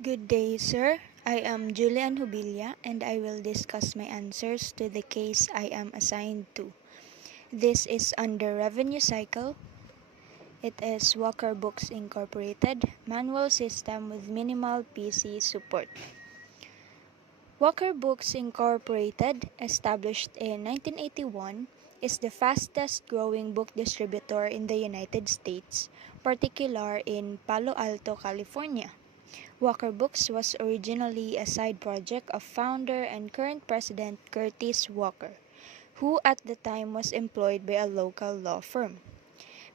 Good day, sir. I am Julian Hubilia and I will discuss my answers to the case I am assigned to. This is under revenue cycle. It is Walker Books Incorporated, manual system with minimal PC support. Walker Books Incorporated, established in 1981, is the fastest growing book distributor in the United States, particularly in Palo Alto, California. Walker Books was originally a side project of founder and current president Curtis Walker, who at the time was employed by a local law firm.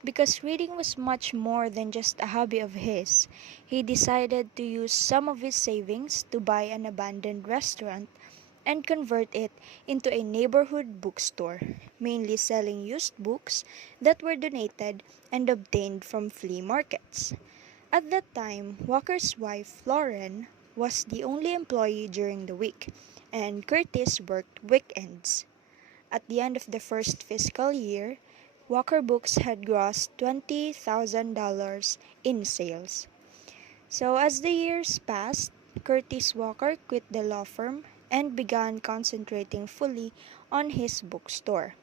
Because reading was much more than just a hobby of his, he decided to use some of his savings to buy an abandoned restaurant and convert it into a neighborhood bookstore, mainly selling used books that were donated and obtained from flea markets. At that time, Walker's wife, Lauren, was the only employee during the week, and Curtis worked weekends. At the end of the first fiscal year, Walker Books had grossed $20,000 in sales. So, as the years passed, Curtis Walker quit the law firm and began concentrating fully on his bookstore.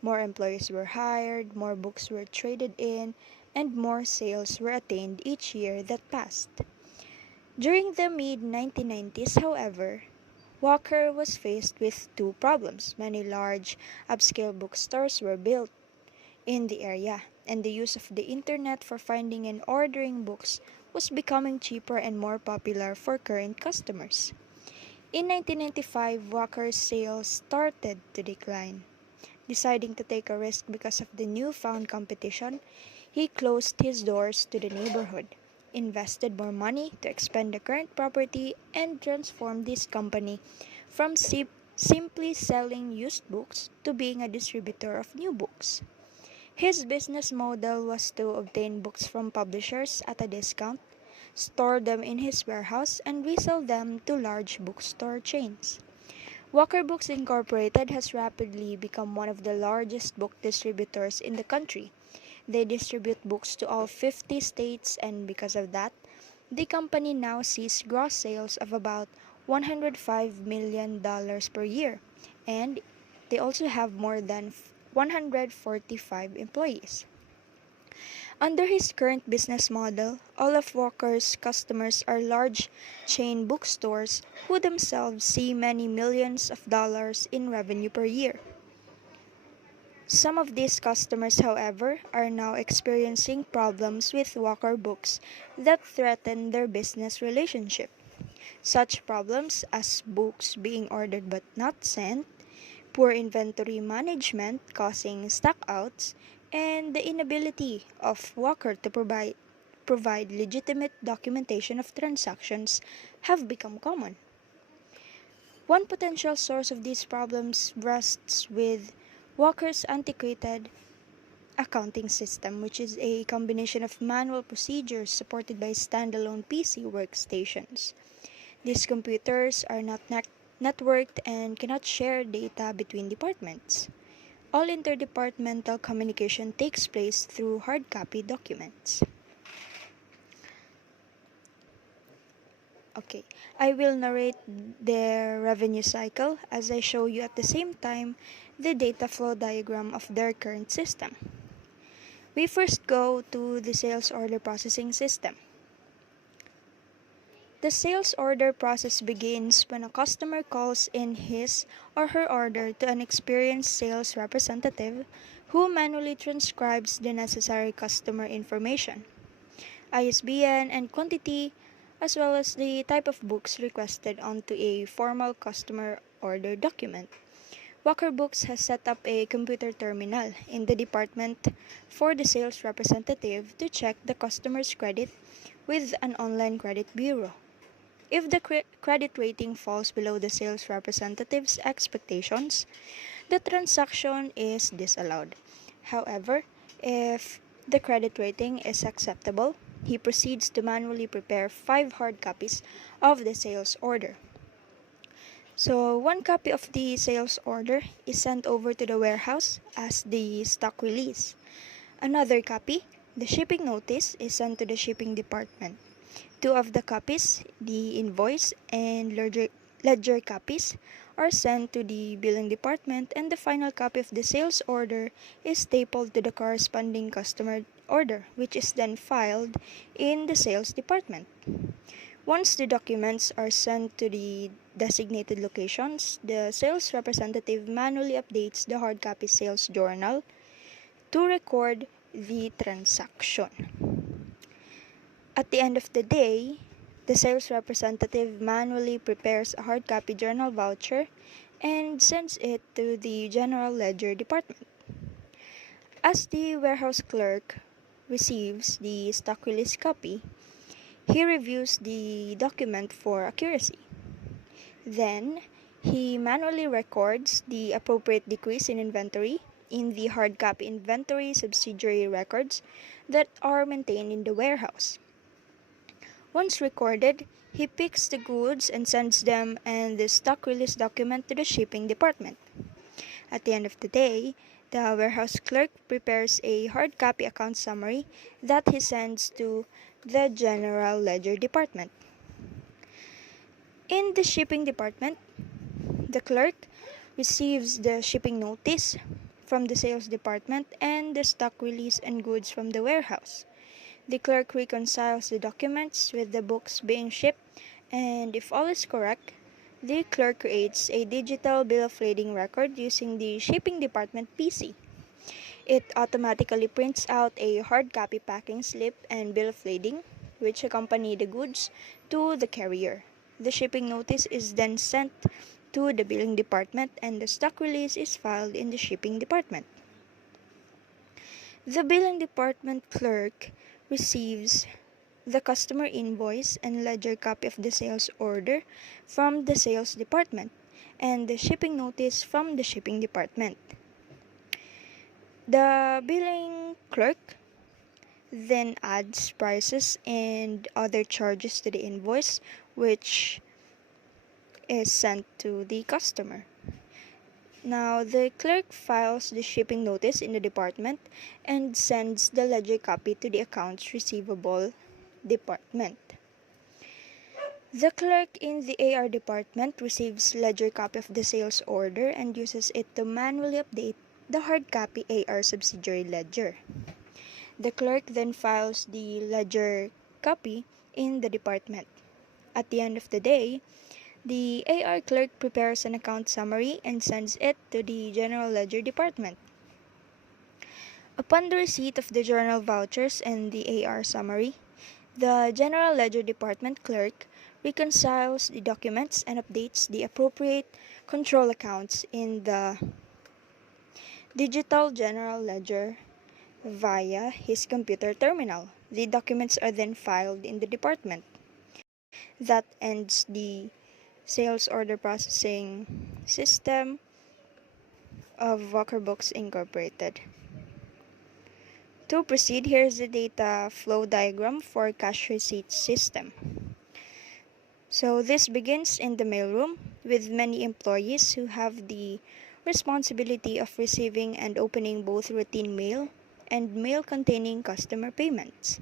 More employees were hired, more books were traded in, and more sales were attained each year that passed. During the mid 1990s, however, Walker was faced with two problems. Many large, upscale bookstores were built in the area, and the use of the internet for finding and ordering books was becoming cheaper and more popular for current customers. In 1995, Walker's sales started to decline. Deciding to take a risk because of the newfound competition, he closed his doors to the neighborhood, invested more money to expand the current property, and transformed this company from simply selling used books to being a distributor of new books. His business model was to obtain books from publishers at a discount, store them in his warehouse, and resell them to large bookstore chains. Walker Books Incorporated has rapidly become one of the largest book distributors in the country. They distribute books to all 50 states, and because of that, the company now sees gross sales of about $105 million per year, and they also have more than 145 employees. Under his current business model, all of Walker's customers are large chain bookstores who themselves see many millions of dollars in revenue per year. Some of these customers, however, are now experiencing problems with Walker Books that threaten their business relationship. Such problems as books being ordered but not sent, poor inventory management causing stockouts, and the inability of Walker to provide legitimate documentation of transactions have become common. One potential source of these problems rests with Walker's antiquated accounting system, which is a combination of manual procedures supported by standalone PC workstations. These computers are not networked and cannot share data between departments. All interdepartmental communication takes place through hard copy documents. Okay, I will narrate their revenue cycle as I show you at the same time the data flow diagram of their current system. We first go to the sales order processing system. The sales order process begins when a customer calls in his or her order to an experienced sales representative who manually transcribes the necessary customer information, ISBN and quantity, as well as the type of books requested onto a formal customer order document. Walker Books has set up a computer terminal in the department for the sales representative to check the customer's credit with an online credit bureau. If the credit rating falls below the sales representative's expectations, the transaction is disallowed. However, if the credit rating is acceptable, he proceeds to manually prepare 5 hard copies of the sales order. So, one copy of the sales order is sent over to the warehouse as the stock release. Another copy, the shipping notice, is sent to the shipping department. Two of the copies, the invoice and ledger copies, are sent to the billing department, and the final copy of the sales order is stapled to the corresponding customer order, which is then filed in the sales department. Once the documents are sent to the designated locations, the sales representative manually updates the hard copy sales journal to record the transaction. At the end of the day, the sales representative manually prepares a hard copy journal voucher and sends it to the general ledger department. As the warehouse clerk receives the stock release copy, he reviews the document for accuracy. Then, he manually records the appropriate decrease in inventory in the hard copy inventory subsidiary records that are maintained in the warehouse. Once recorded, he picks the goods and sends them and the stock release document to the shipping department. At the end of the day, the warehouse clerk prepares a hard copy account summary that he sends to the general ledger department. In the shipping department, the clerk receives the shipping notice from the sales department and the stock release and goods from the warehouse. The clerk reconciles the documents with the books being shipped, and if all is correct, the clerk creates a digital bill of lading record using the shipping department PC. It automatically prints out a hard copy packing slip and bill of lading, which accompany the goods to the carrier. The shipping notice is then sent to the billing department, and the stock release is filed in the shipping department. The billing department clerk receives the customer invoice and ledger copy of the sales order from the sales department and the shipping notice from the shipping department. The billing clerk then adds prices and other charges to the invoice, which is sent to the customer. Now, the clerk files the shipping notice in the department and sends the ledger copy to the accounts receivable department. The clerk in the AR department receives ledger copy of the sales order and uses it to manually update the hard copy AR subsidiary ledger. The clerk then files the ledger copy in the department. At the end of the day, the AR clerk prepares an account summary and sends it to the general ledger department. Upon the receipt of the journal vouchers and the AR summary, the general ledger department clerk reconciles the documents and updates the appropriate control accounts in the digital general ledger via his computer terminal. The documents are then filed in the department. That ends the sales order processing system of Walker Books Incorporated. To proceed, here's the data flow diagram for cash receipt system. So this begins in the mailroom with many employees who have the responsibility of receiving and opening both routine mail and mail containing customer payments.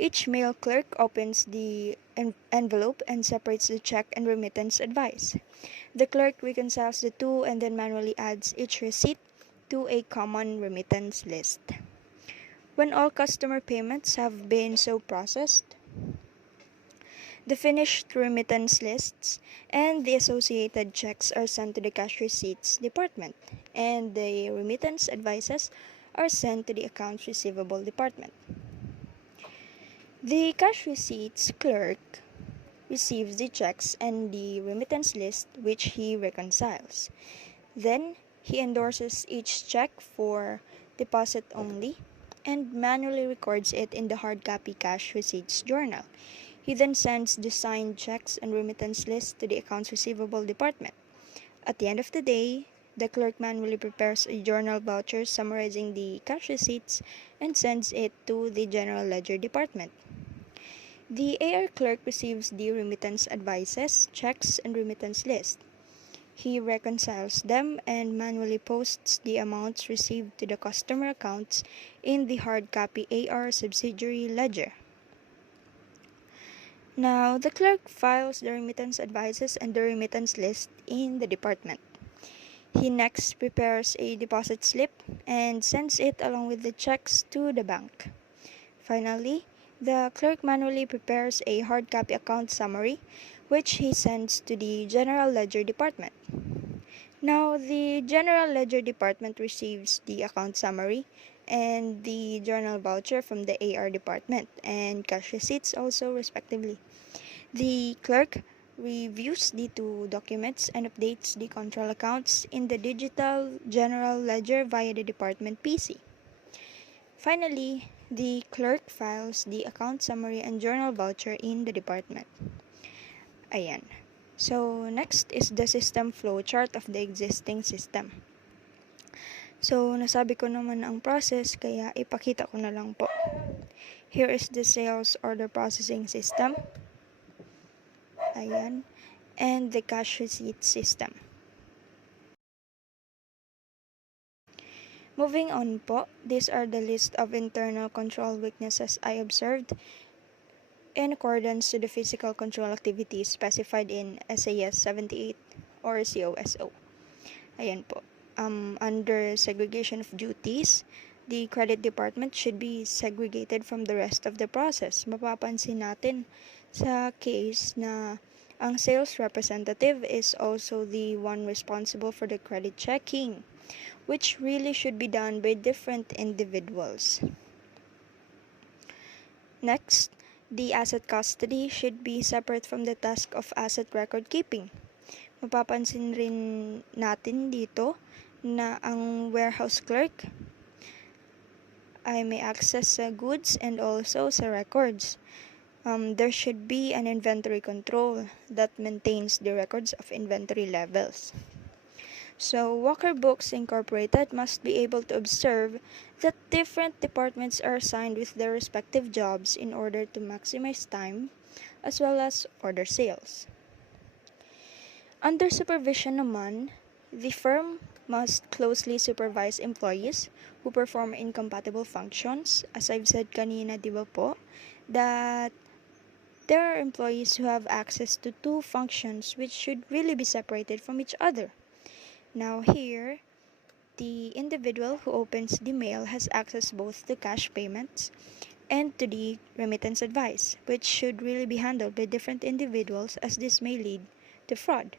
Each mail clerk opens the envelope and separates the check and remittance advice. The clerk reconciles the two and then manually adds each receipt to a common remittance list. When all customer payments have been so processed, the finished remittance lists and the associated checks are sent to the cash receipts department, and the remittance advices are sent to the accounts receivable department. The cash receipts clerk receives the checks and the remittance list, which he reconciles. Then, he endorses each check for deposit only and manually records it in the hard copy cash receipts journal. He then sends the signed checks and remittance list to the accounts receivable department. At the end of the day, the clerk manually prepares a journal voucher summarizing the cash receipts and sends it to the general ledger department. The AR clerk receives the remittance advices, checks, and remittance list. He reconciles them and manually posts the amounts received to the customer accounts in the hard copy AR subsidiary ledger. Now, the clerk files the remittance advices and the remittance list in the department. He next prepares a deposit slip and sends it along with the checks to the bank. Finally, the clerk manually prepares a hard copy account summary, which he sends to the General Ledger Department. Now, the General Ledger Department receives the account summary and the journal voucher from the AR Department and cash receipts also, respectively. The clerk reviews the two documents and updates the control accounts in the digital general ledger via the department PC. Finally, the clerk files the account summary and journal voucher in the department. Ayan. So, next is the system flow chart of the existing system. So, nasabi ko naman ang process, kaya ipakita ko na lang po. Here is the sales order processing system. Ayan. And the cash receipt system. Moving on po, these are the list of internal control weaknesses I observed in accordance to the physical control activities specified in SAS 78 or COSO. Ayan po. Under segregation of duties, the credit department should be segregated from the rest of the process. Mapapansin natin sa case na ang sales representative is also the one responsible for the credit checking, which really should be done by different individuals. Next, the asset custody should be separate from the task of asset record keeping. Mapapansin rin natin dito na ang warehouse clerk ay may access sa goods and also sa records. There should be an inventory control that maintains the records of inventory levels. So, Walker Books Incorporated must be able to observe that different departments are assigned with their respective jobs in order to maximize time as well as order sales. Under supervision naman, the firm must closely supervise employees who perform incompatible functions. As I've said kanina, di ba po, that there are employees who have access to two functions which should really be separated from each other. Now here, the individual who opens the mail has access both to cash payments and to the remittance advice, which should really be handled by different individuals as this may lead to fraud.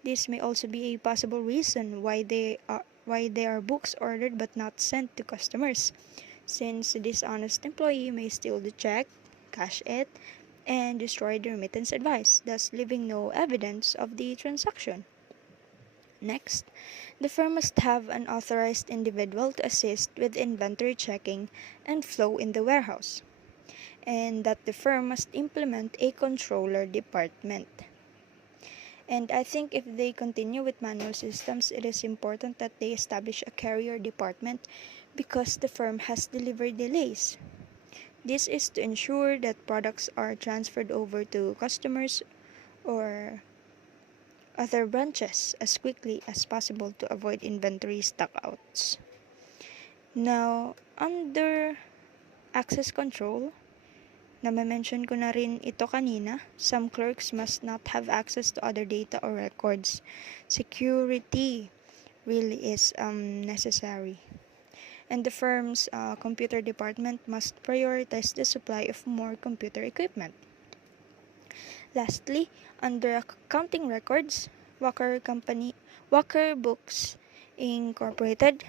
This may also be a possible reason why there are books ordered but not sent to customers, since the dishonest employee may steal the check, cash it, and destroy the remittance advice, thus leaving no evidence of the transaction. Next, the firm must have an authorized individual to assist with inventory checking and flow in the warehouse, and that the firm must implement a controller department. And I think if they continue with manual systems, it is important that they establish a carrier department because the firm has delivery delays. This is to ensure that products are transferred over to customers or other branches as quickly as possible to avoid inventory stockouts. Now, under access control, na-mention ko na rin ito kanina, some clerks must not have access to other data or records. Security really is necessary. And the firm's computer department must prioritize the supply of more computer equipment. Lastly, under accounting records, Walker Books Incorporated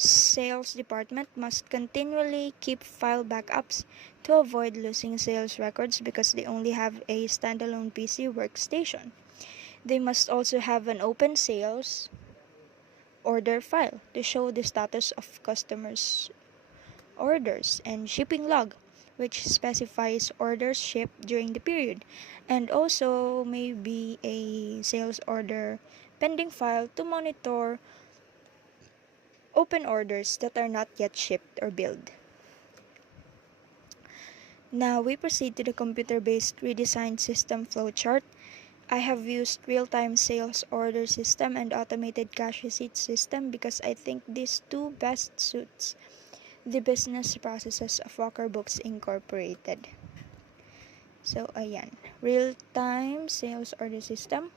sales department must continually keep file backups to avoid losing sales records because they only have a standalone PC workstation. They must also have an open sales order file to show the status of customers' orders and shipping log, which specifies orders shipped during the period, and also maybe a sales order pending file to monitor open orders that are not yet shipped or billed. Now we proceed to the computer-based redesigned system flowchart. I have used real-time sales order system and automated cash receipt system because I think these two best suits the business processes of Walker Books Incorporated. So, ayan. Real-time sales order system.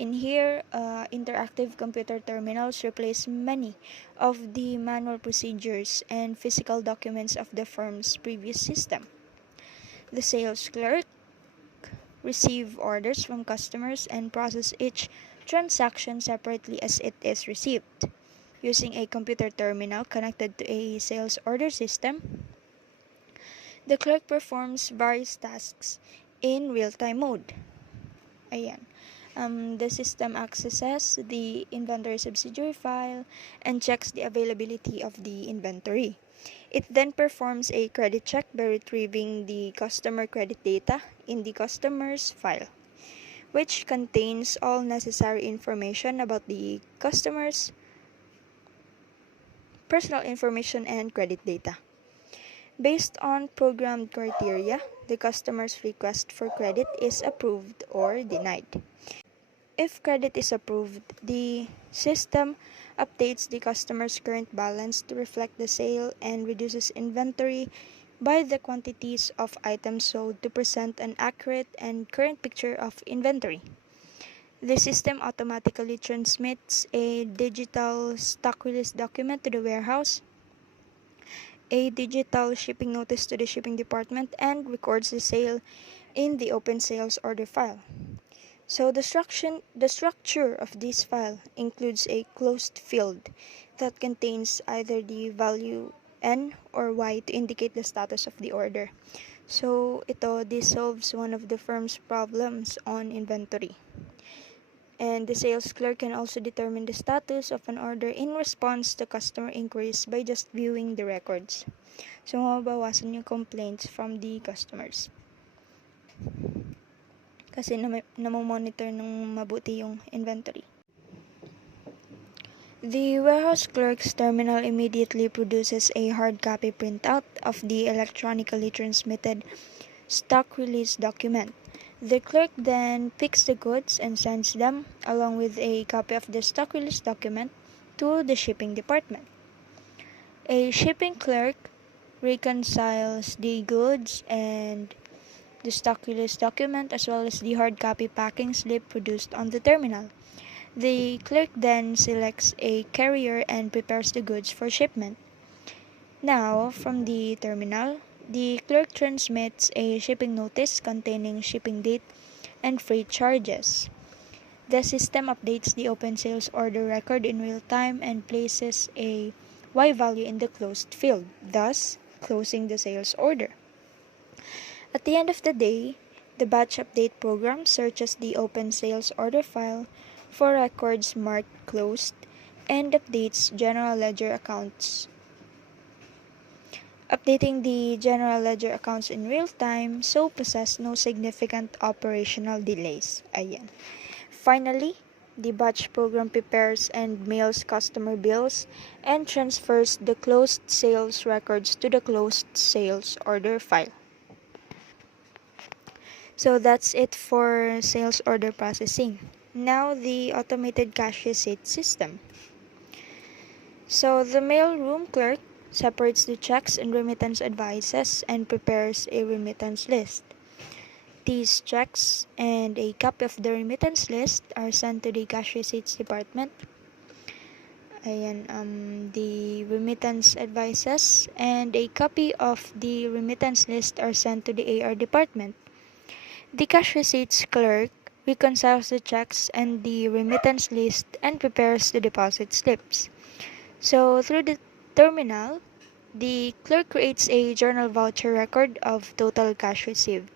In here, interactive computer terminals replace many of the manual procedures and physical documents of the firm's previous system. The sales clerk receive orders from customers and process each transaction separately as it is received. Using a computer terminal connected to a sales order system, the clerk performs various tasks in real-time mode. Ayan. The system accesses the inventory subsidiary file and checks the availability of the inventory. It then performs a credit check by retrieving the customer credit data in the customer's file, which contains all necessary information about the customer's personal information and credit data. Based on programmed criteria, the customer's request for credit is approved or denied. If credit is approved, the system updates the customer's current balance to reflect the sale and reduces inventory by the quantities of items sold to present an accurate and current picture of inventory. The system automatically transmits a digital stock release document to the warehouse, a digital shipping notice to the shipping department, and records the sale in the open sales order file. So the structure of this file includes a closed field that contains either the value N or Y to indicate the status of the order. So this solves one of the firm's problems on inventory. And the sales clerk can also determine the status of an order in response to customer inquiries by just viewing the records. So mababawasan yung complaints from the customers. Kasi namomonitor ng mabuti yung inventory. The warehouse clerk's terminal immediately produces a hard copy printout of the electronically transmitted stock release document. The clerk then picks the goods and sends them, along with a copy of the stock release document, to the shipping department. A shipping clerk reconciles the goods and the stock release document as well as the hard copy packing slip produced on the terminal. The clerk then selects a carrier and prepares the goods for shipment. Now, from the terminal, the clerk transmits a shipping notice containing shipping date and freight charges. The system updates the open sales order record in real time and places a Y value in the closed field, thus closing the sales order. At the end of the day, the batch update program searches the open sales order file for records marked closed and updates general ledger accounts. Updating the general ledger accounts in real time so possess no significant operational delays. Ayan. Finally, the batch program prepares and mails customer bills and transfers the closed sales records to the closed sales order file. So that's it for sales order processing. Now the automated cash receipt system. So the mailroom clerk separates the checks and remittance advices and prepares a remittance list. These checks and a copy of the remittance list are sent to the cash receipts department. The remittance advices and a copy of the remittance list are sent to the AR department. The cash receipts clerk reconciles the checks and the remittance list and prepares the deposit slips. So through the terminal, the clerk creates a journal voucher record of total cash received.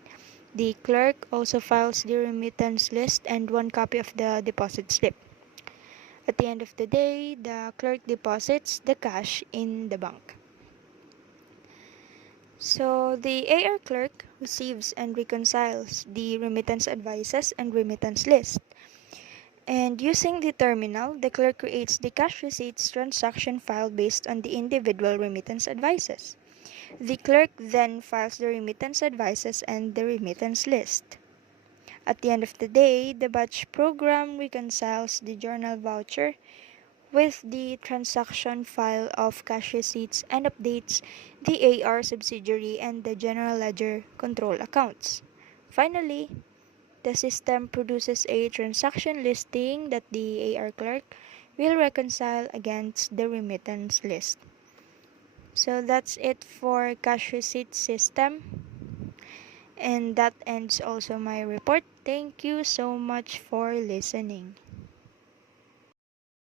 The clerk also files the remittance list and one copy of the deposit slip. At the end of the day, the clerk deposits the cash in the bank. So the AR clerk receives and reconciles the remittance advices and remittance list. And using the terminal, the clerk creates the cash receipts transaction file based on the individual remittance advices. The clerk then files the remittance advices and the remittance list. At the end of the day, the batch program reconciles the journal voucher with the transaction file of cash receipts and updates the AR subsidiary and the general ledger control accounts. Finally, the system produces a transaction listing that the AR clerk will reconcile against the remittance list. So that's it for cash receipt system. And that ends also my report. Thank you so much for listening.